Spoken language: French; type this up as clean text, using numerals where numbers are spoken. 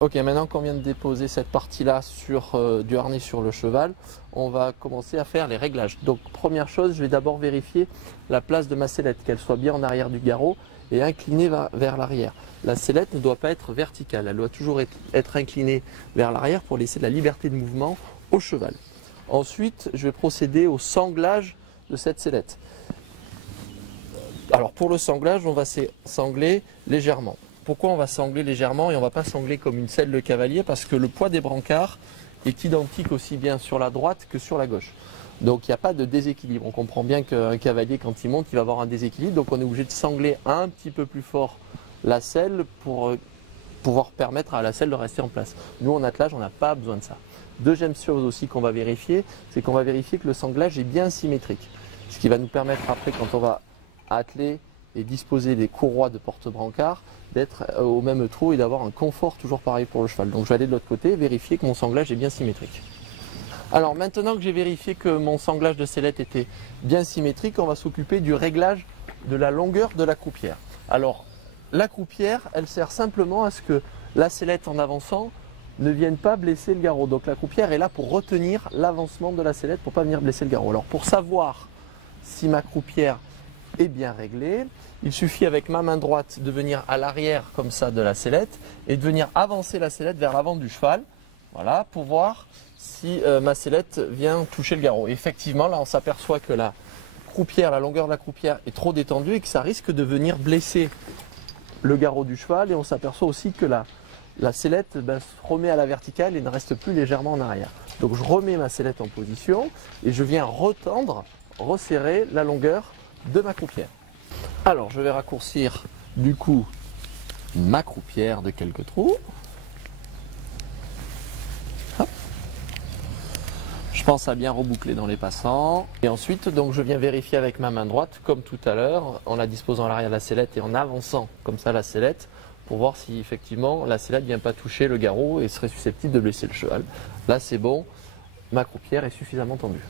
Ok, maintenant qu'on vient de déposer cette partie-là sur du harnais sur le cheval, on va commencer à faire les réglages. Donc première chose, je vais d'abord vérifier la place de ma sellette, qu'elle soit bien en arrière du garrot et inclinée vers l'arrière. La sellette ne doit pas être verticale, elle doit toujours être inclinée vers l'arrière pour laisser de la liberté de mouvement au cheval. Ensuite, je vais procéder au sanglage de cette sellette. Alors pour le sanglage, on va sangler légèrement. Pourquoi on va sangler légèrement et on ne va pas sangler comme une selle de cavalier? Parce que le poids des brancards est identique aussi bien sur la droite que sur la gauche. Donc il n'y a pas de déséquilibre. On comprend bien qu'un cavalier, quand il monte, il va avoir un déséquilibre. Donc on est obligé de sangler un petit peu plus fort la selle pour pouvoir permettre à la selle de rester en place. Nous en attelage, on n'a pas besoin de ça. Deuxième chose aussi qu'on va vérifier, c'est qu'on va vérifier que le sanglage est bien symétrique. Ce qui va nous permettre après, quand on va atteler et disposer des courroies de porte-brancard, d'être au même trou et d'avoir un confort toujours pareil pour le cheval. Donc je vais aller de l'autre côté, vérifier que mon sanglage est bien symétrique. Alors maintenant que j'ai vérifié que mon sanglage de sellette était bien symétrique, on va s'occuper du réglage de la longueur de la croupière. Alors la croupière, elle sert simplement à ce que la sellette en avançant ne vienne pas blesser le garrot. Donc la croupière est là pour retenir l'avancement de la sellette pour ne pas venir blesser le garrot. Alors pour savoir si ma croupière est bien réglée, il suffit avec ma main droite de venir à l'arrière comme ça de la sellette et de venir avancer la sellette vers l'avant du cheval, voilà, pour voir si ma sellette vient toucher le garrot. Et effectivement, là on s'aperçoit que la croupière, la longueur de la croupière est trop détendue et que ça risque de venir blesser le garrot du cheval, et on s'aperçoit aussi que la sellette se remet à la verticale et ne reste plus légèrement en arrière. Donc je remets ma sellette en position et je viens retendre, resserrer la longueur de ma croupière. Alors je vais raccourcir du coup ma croupière de quelques trous. Hop. Je pense à bien reboucler dans les passants. Et ensuite donc je viens vérifier avec ma main droite comme tout à l'heure en la disposant à l'arrière de la sellette et en avançant comme ça la sellette pour voir si effectivement la sellette ne vient pas toucher le garrot et serait susceptible de blesser le cheval. Là c'est bon, ma croupière est suffisamment tendue.